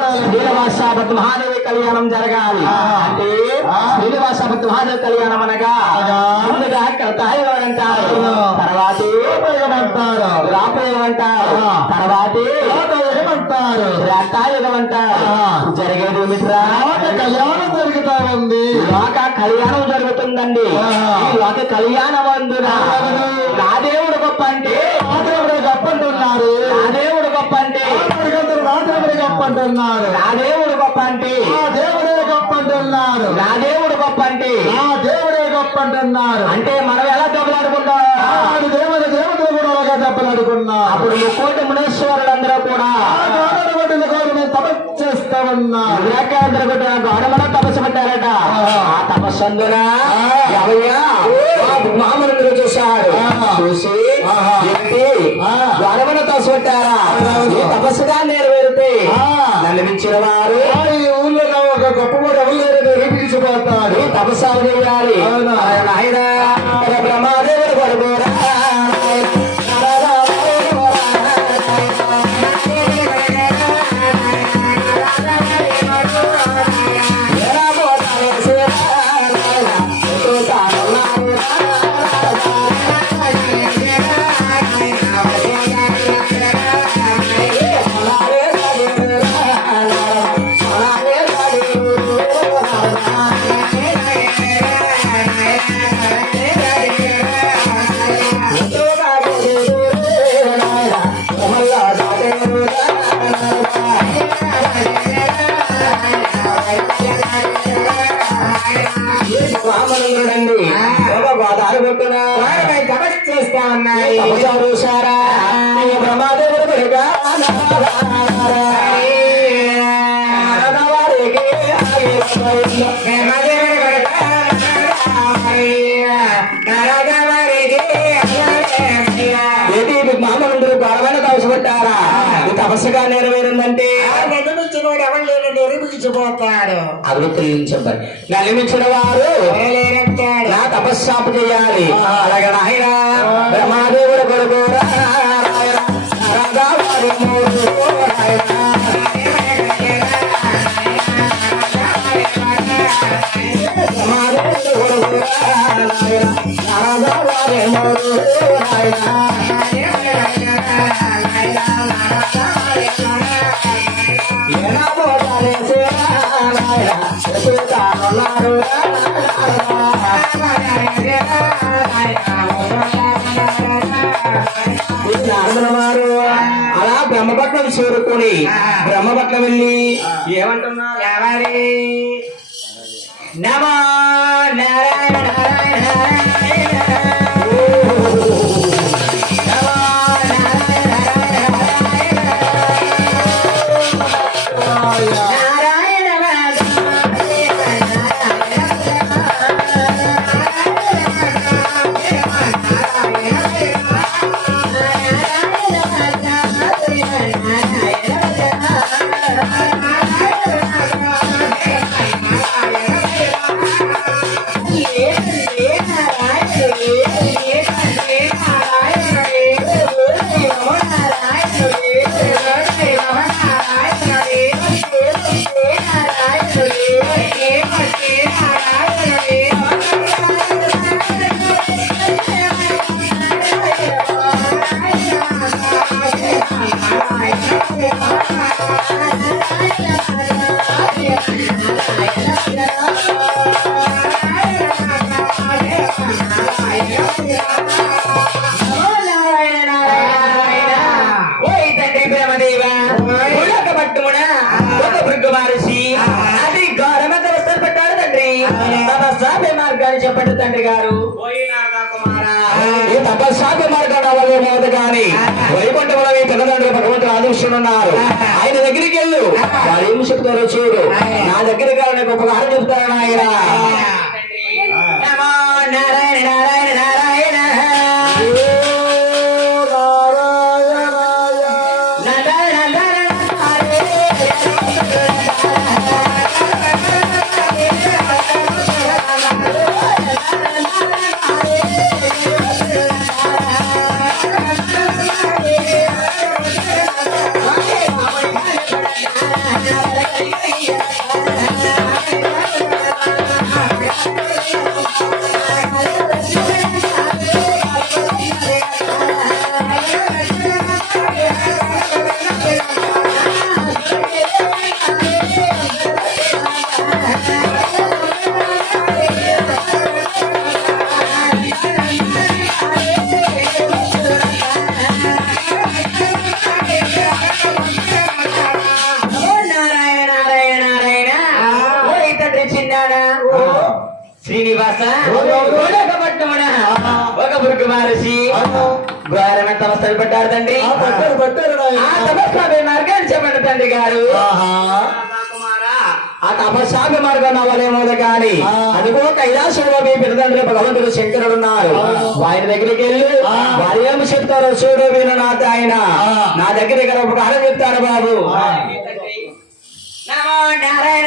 శ్రీనివాసాపతి మహాదేవి కళ్యాణం జరగాలి. అంటే ఆ. శ్రీనివాసాపతి మహాదేవి కళ్యాణం అనగా ముందుగా కృతాయుగం అంటారు. తర్వాతి ఏమంటారు రాపయుగం అంటారు. తర్వాతి ఏమంటారు త్రేతాయుగం అంటారు. జరిగేది మిత్రా? లోక కళ్యాణం జరుగుతా ఉంది. లోక కళ్యాణం జరుగుతుందండి. ఈ లోక కళ్యాణం అందున? దేవుడే గొప్పంటున్నారు అంటే మనం ఎలా దెబ్బలాడుకుంటాం దేవుని దేవతలు కూడా అలాగే దెబ్బలాడుకున్నారు అప్పుడు ముక్కోటి కూడా గోడల గొడ్డల కోసం మేము తపస్సు చేస్తా వివేకానందరు కూడా తపస్సు పెట్టారట. ఆ. తపస్సు అందున? ఎవయ్యా? ఆ మామూలు చూశాడు. ఆహా. చూసి ఆహా. ఏంటి ఆ. గౌరవలో తపస్సు పెట్టారా? అవును. ఈ తపస్సుగా నెరవేరితే? ఆ. నన్ను మించిన వారు? ఆ ఈ ఊళ్ళో ఒక గొప్ప కూడా ఎవరు నిరూపించబోతాడు ఈ తపస్సు చేయాలి అవును. ఆయన బ్రహ్మదేవుడు కొడుకురా ఉన్నాయి చూసారా బ్రహ్మదేవుడు కొడుకా ఏది తెలియించారు నలిమించిన వారు నా తపస్సాపు చేయాలి. అలాగే నాయన బ్రహ్మదేవుడు కొడుకు వారు అలా బ్రహ్మపట్నం చేరుకొని బ్రహ్మపట్నం వెళ్ళి ఏమంటున్నారు నమో మార్గాన్ని అవ్వలేమోదు కానీ వైకుంఠంలో ఈ తల్లిదండ్రులు భగవంతుడు ఆదర్శులున్నారు ఆయన దగ్గరికి వెళ్ళు. వారు ఏమి చెప్తారో చూడు. ఘోరమైన తపస్సులు తండ్రి. ఆ మార్గాన్ని చెప్పండి తండ్రి గారు. ఆ మార్గం అవ్వలేమోదు కానీ. అదిగో కైలాసంలో మీ పిల్లదండ్రి భగవంతుడు శంకరుడు ఉన్నారు. వారి దగ్గరికి వెళ్ళి. వారు ఏమి చెప్తారో చూడు విను ఆయన. నా దగ్గర ఇక్కడ ఒక చెప్తారు బాబు. నారాయణ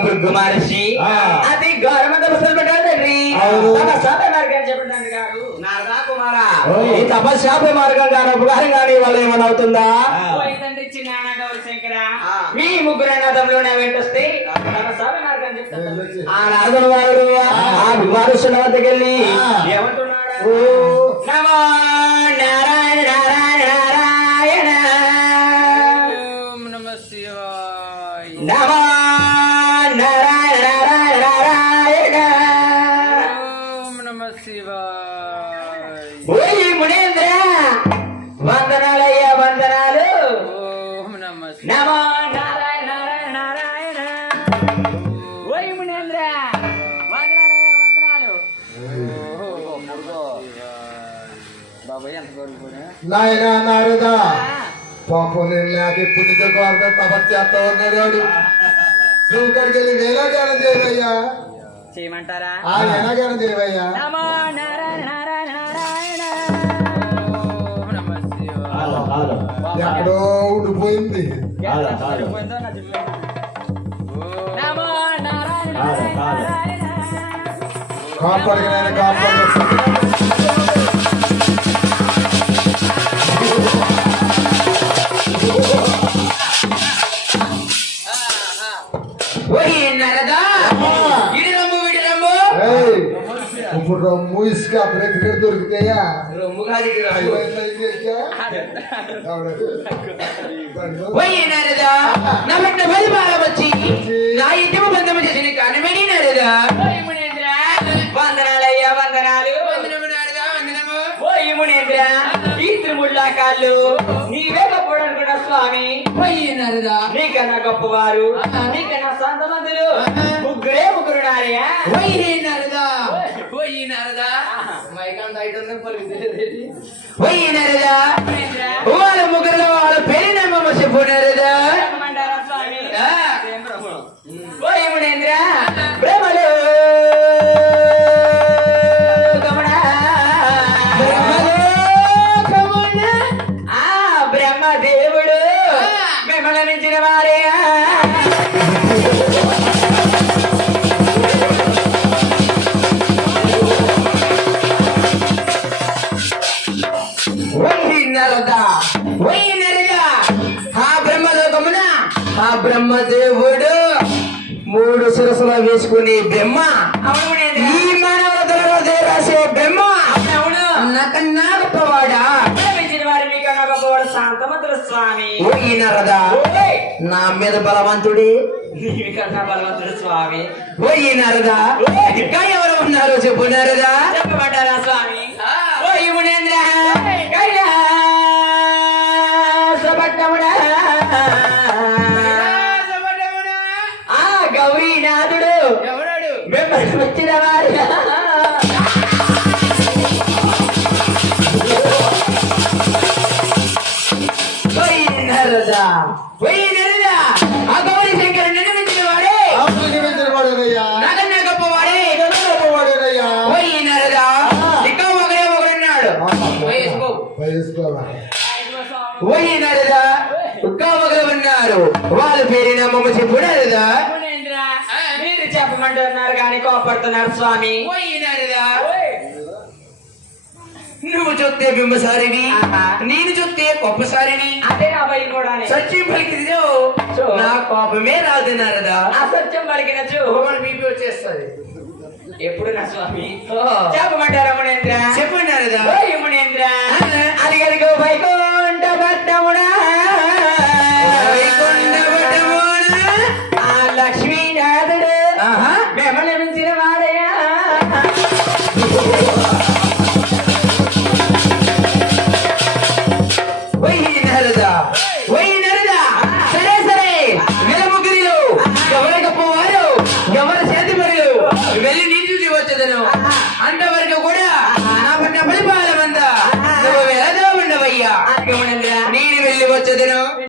ఒక భృగు మహర్షి ఆ. అది గౌరవ తపస్సులు పెట్టాడు తండ్రి. తపస్సాప చెప్పండి గారు. నారదా కుమారా. ఈ తపస్సాప మార్గం గాను ఉపకారం గాని వల్ల ఏమన్నా అవుతుందా? గౌరీ మీ ముగ్గురు అన్నదమ్ములు నా వెంటొస్తే ఆ. నారదుడు వారు ఆ. వివారుషుల వద్దకు వెళ్ళి ఆ. ఏమంటున్నాడు నాయన నారదా పాపం నేను లేక ఇప్పుడు ఉన్నాడు వాడు నువ్వు ఇక్కడికి వెళ్ళి వేలాగానం చేయవయ్యా చేయమంటారా ఆ ఎలాగానం శివాయ ఎక్కడో ఉండిపోయింది సరిపోయిందో నా ఇప్పుడు రమ్ము ఇసుక అప్పుడే ఇక్కడ దొరికితేయా రమ్ము కాదు ఇది రమ్ము. అయ్యో, ఎంత ఇది ఇచ్చా? ఎవడు? బండు. పోయి నారదా నా వెంట పరిపాలన వచ్చి నా ఇంటి బంధము చేసిన కనుమని నారదా వందనాలయ్యా వందనాలు వందనము నారదా వందనము పోయి మునేంద్ర ఈ త్రిముళ్ళ కాళ్ళు నీవే గొప్పవాడు అనుకున్నా స్వామి పోయి నారదా నీకన్నా గొప్పవారు నీకన్నా సొంత మందులు ముగ్గురే ముగ్గురు నారయ్యా పోయి నారదా పోయి నారదా పోయి నారదా వాళ్ళ ముగ్గురులో వాళ్ళ పేరు నమ్మ చెప్పు నారదా ఆ బ్రహ్మదేవుడు మూడు శిరసులు వేసుకుని బ్రహ్మ. ఈ మానవతలో రాసే బ్రహ్మ. నా మీద బలవంతుడే. బలవంతుడు స్వామి. ఓయ్ నరద ఇంకా ఎవరు ఉన్నారు చెప్పు నరదా? ఉన్నారు వాళ్ళ పేరు మమ్మ చెప్పు నరదా మునేంద్ర మీరు చెప్పమంటున్నారు కానీ కోపడుతున్నారు స్వామి. నువ్వు చూస్తే బింబసారివి ఆహా. నేను చూస్తే గొప్పసారిని అదే భయం కూడా సత్యం పలికితే. నా కోపమే రాదు నారదా. అసత్యం పలికిన చూ. బీపీ వచ్చేస్తుంది. ఎప్పుడు నా స్వామి. చెప్పమంటారా మునేంద్ర? చెప్పు నారదా. ఓయ్ మునేంద్ర. అదిగదిగో వైకుంఠ భట్టముడా തിരവാടേ